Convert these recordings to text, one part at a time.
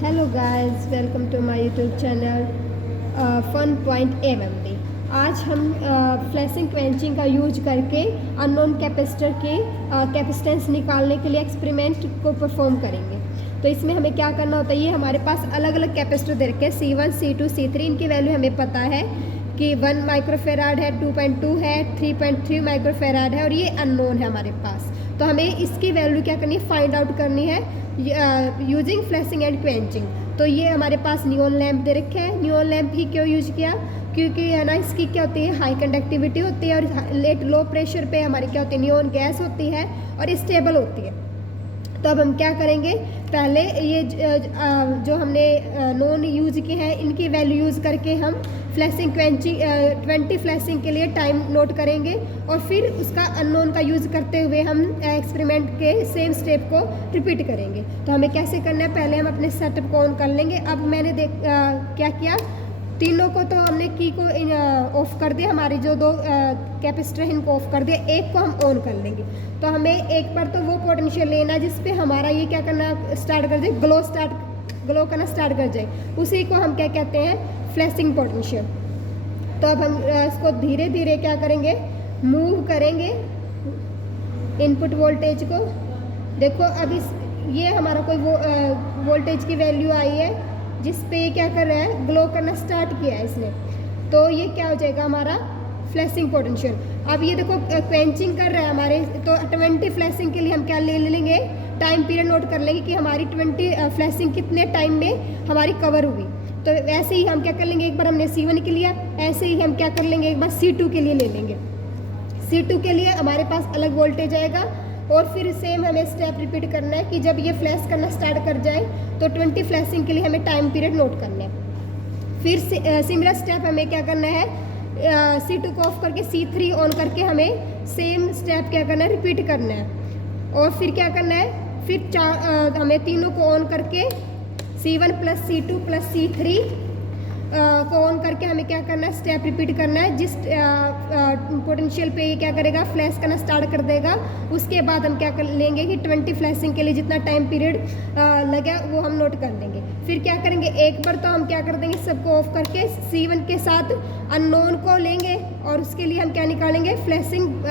Hello guys, welcome to my YouTube channel fun point MMD. आज हम flashing quenching का use करके unknown capacitor के कैपेसिटेंस निकालने के लिए एक्सपेरिमेंट को परफॉर्म करेंगे। तो इसमें हमें क्या करना होता है, ये हमारे पास अलग अलग कैपेसिटर दे रखे हैं, C1, C2, C3। इनकी वैल्यू हमें पता है कि 1 माइक्रोफेराड है, 2.2 है, 3.3 माइक्रोफेराड है और ये अननोन है हमारे पास। तो हमें इसकी वैल्यू क्या करनी है, फाइंड आउट करनी है यूजिंग फ्लैशिंग एंड क्वेंचिंग। तो ये हमारे पास नियॉन लैंप दे रखे हैं। नियॉन लैंप ही क्यों यूज किया, क्योंकि है ना, इसकी क्या होती है, हाई कंडक्टिविटी होती है और लो प्रेशर पे हमारी क्या होती है, नियॉन गैस होती है और स्टेबल होती है। तो अब हम क्या करेंगे, पहले ये जो हमने नॉन यूज किए हैं इनकी वैल्यू यूज़ करके हम फ्लैशिंग क्वेंचिंग 20 फ्लैशिंग के लिए टाइम नोट करेंगे और फिर उसका अननोन का यूज़ करते हुए हम एक्सपेरिमेंट के सेम स्टेप को रिपीट करेंगे। तो हमें कैसे करना है, पहले हम अपने सेटअप को ऑन कर लेंगे। अब मैंने क्या किया, तीनों को तो हमने की को ऑफ कर दिया, हमारी जो दो कैपेसिटर हैं इनको ऑफ कर दिया, एक को हम ऑन कर लेंगे। तो हमें एक पर तो वो पोटेंशियल लेना है जिसपे हमारा ये क्या करना स्टार्ट कर जाए, ग्लो करना स्टार्ट कर जाए, उसी को हम क्या कहते हैं, फ्लैशिंग पोटेंशियल। तो अब हम इसको धीरे धीरे क्या करेंगे, मूव करेंगे इनपुट वोल्टेज को। देखो अब ये हमारा कोई वोल्टेज की वैल्यू आई है जिस पे ये क्या कर रहा है, ग्लो करना स्टार्ट किया है इसने। तो ये क्या हो जाएगा, हमारा फ्लैशिंग पोटेंशियल। अब ये देखो क्वेंचिंग कर रहा है हमारे, तो 20 फ्लैशिंग के लिए हम क्या ले लेंगे, टाइम पीरियड नोट कर लेंगे कि हमारी 20 फ्लैशिंग कितने टाइम में हमारी कवर हुई। तो वैसे ही हम क्या कर लेंगे, एक बार हमने C1 के लिए, ऐसे ही हम क्या कर लेंगे, एक बार C2 के लिए ले लेंगे। C2 के लिए हमारे पास अलग वोल्टेज आएगा और फिर सेम हमें स्टेप रिपीट करना है कि जब ये फ्लैश करना स्टार्ट कर जाए तो 20 फ्लैशिंग के लिए हमें टाइम पीरियड नोट करना है। फिर सिमिलर स्टेप हमें क्या करना है, C2 को ऑफ करके C3 ऑन करके हमें सेम स्टेप क्या करना है, रिपीट करना है। और फिर क्या करना है, फिर हमें तीनों को ऑन करके C1 plus C2 plus C3 को ऑन करके हमें क्या करना है, स्टेप रिपीट करना है। जिस पोटेंशियल पे ये क्या करेगा, फ्लैश करना स्टार्ट कर देगा, उसके बाद हम क्या कर लेंगे कि 20 फ्लैशिंग के लिए जितना टाइम पीरियड लगा वो हम नोट कर लेंगे। फिर क्या करेंगे, एक बार तो हम क्या कर देंगे, सबको ऑफ करके C1 के साथ अननोन को लेंगे और उसके लिए हम क्या निकालेंगे, फ्लैशिंग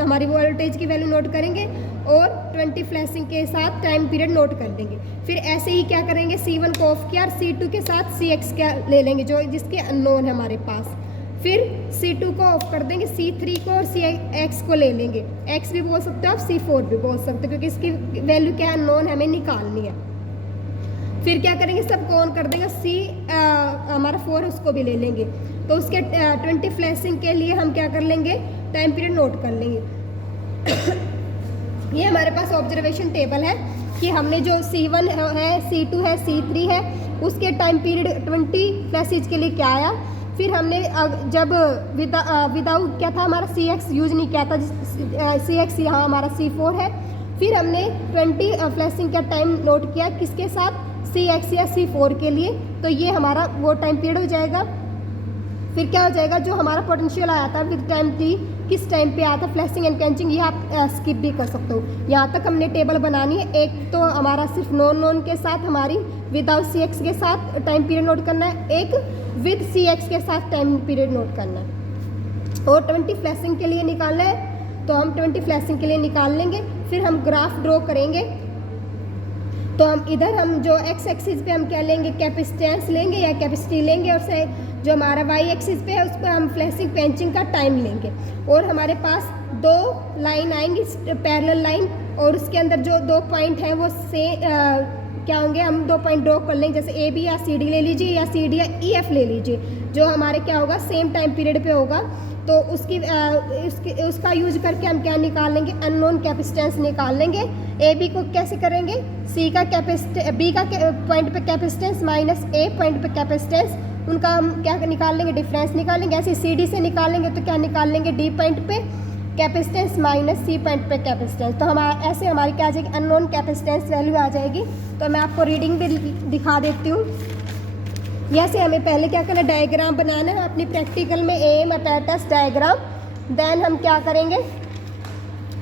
हमारी वोल्टेज की वैल्यू नोट करेंगे और 20 फ्लैशिंग के साथ टाइम पीरियड नोट कर देंगे। फिर ऐसे ही क्या करेंगे, C1 को ऑफ किया और C2 के साथ CX क्या ले लेंगे जो जिसके अननोन है हमारे पास। फिर C2 को ऑफ कर देंगे, C3 को और CX को ले लेंगे। X भी बोल सकते हो आप, C4 भी बोल सकते हो, क्योंकि इसकी वैल्यू क्या है, अननोन हमें निकालनी है। फिर क्या करेंगे, सबको ऑन कर देंगे, हमारा 4 उसको भी ले लेंगे। तो उसके 20 फ्लैशिंग के लिए हम क्या कर लेंगे, टाइम पीरियड नोट कर लेंगे। ये हमारे पास ऑब्जर्वेशन टेबल है कि हमने जो C1 है, C2 है, C3 है, उसके टाइम पीरियड 20 फ्लैशेज के लिए क्या आया। फिर हमने जब विदाउट क्या था, हमारा CX यूज नहीं किया था, CX यहाँ हमारा C4 है। फिर हमने 20 फ्लैशिंग का टाइम नोट किया किसके साथ, CX या C4 के लिए। तो ये हमारा वो टाइम पीरियड हो जाएगा। फिर क्या हो जाएगा, जो हमारा पोटेंशियल आया था विद टाइम T, किस टाइम पे आया था, फ्लैशिंग एंड क्वेंचिंग, ये आप स्किप भी कर सकते हो। यहाँ तक हमने टेबल बनानी है। एक तो हमारा सिर्फ नॉन के साथ हमारी विदाउट CX के साथ टाइम पीरियड नोट करना है, एक विद CX के साथ टाइम पीरियड नोट करना है। और 20 फ्लैशिंग के लिए निकालना है, तो हम 20 फ्लैशिंग के लिए निकाल लेंगे। फिर हम ग्राफ ड्रॉ करेंगे। तो हम इधर हम जो X एक्सिस पे हम क्या लेंगे, कैपेसिटेंस लेंगे या कैपेसिटी लेंगे, और से जो हमारा Y एक्सिस पे है उस पर हम फ्लैशिंग क्वेंचिंग का टाइम लेंगे। और हमारे पास 2 लाइन आएंगी, पैरेलल लाइन, और उसके अंदर जो 2 पॉइंट हैं वो क्या होंगे, हम 2 पॉइंट ड्रॉ कर लेंगे, जैसे AB या CD ले लीजिए या CD या EF ले लीजिए, जो हमारे क्या होगा, सेम टाइम पीरियड पे होगा। तो उसका यूज करके हम क्या निकाल लेंगे, अननोन कैपेसिटेंस निकाल लेंगे। AB को कैसे करेंगे, B का पॉइंट पे कैपेसिटेंस माइनस A पॉइंट पे कैपेसिटेंस, उनका हम क्या निकाल लेंगे, डिफरेंस निकालेंगे। ऐसे CD से निकालेंगे तो क्या निकाल लेंगे, D पॉइंट पे कैपेसिटेंस माइनस C पॉइंट पे कैपेसिटेंस। तो ऐसे हमारी क्या आ जाएगी, अननोन कैपेसिटेंस वैल्यू आ जाएगी। तो मैं आपको रीडिंग भी दिखा देती हूँ। जैसे हमें पहले क्या करना, डायग्राम बनाना है अपनी प्रैक्टिकल में, एम अपैरेटस डायग्राम। देन हम क्या करेंगे,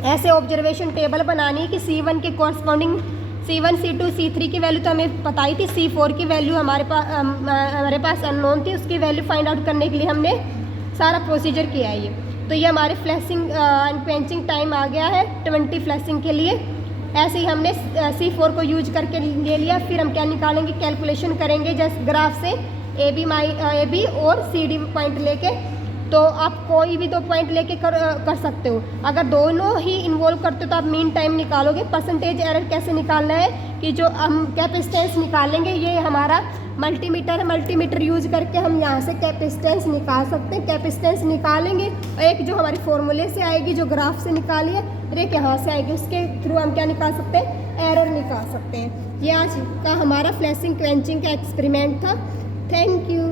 ऐसे ऑब्जर्वेशन टेबल बनानी है कि C1 के कॉरस्पॉन्डिंग C1 C2 C3 की वैल्यू तो हमें पता ही थी, C4 की वैल्यू हमारे पास अननोन थी, उसकी वैल्यू फाइंड आउट करने के लिए हमने सारा प्रोसीजर किया है ये। तो ये हमारे फ्लैशिंग एंड क्वेंचिंग टाइम आ गया है 20 फ्लैशिंग के लिए। ऐसे ही हमने C4 को यूज करके ले लिया। फिर हम क्या निकालेंगे, कैलकुलेशन करेंगे जैसे ग्राफ से ए बी और CD पॉइंट लेके। तो आप कोई भी 2 पॉइंट लेके कर सकते हो। अगर दोनों ही इन्वॉल्व करते हो तो आप मीन टाइम निकालोगे। परसेंटेज एरर कैसे निकालना है कि जो हम कैपेसिटेंस निकालेंगे, ये हमारा मल्टीमीटर है, मल्टीमीटर यूज करके हम यहाँ से कैपेसिटेंस निकाल सकते हैं। कैपेसिटेंस निकालेंगे, एक जो हमारी फॉर्मूले से आएगी, जो ग्राफ से निकाली है, एक यहाँ से आएगी, उसके थ्रू हम क्या निकाल सकते हैं, एरर निकाल सकते हैं। ये आज का हमारा फ्लैशिंग क्वेंचिंग का एक्सपेरिमेंट था। Thank you.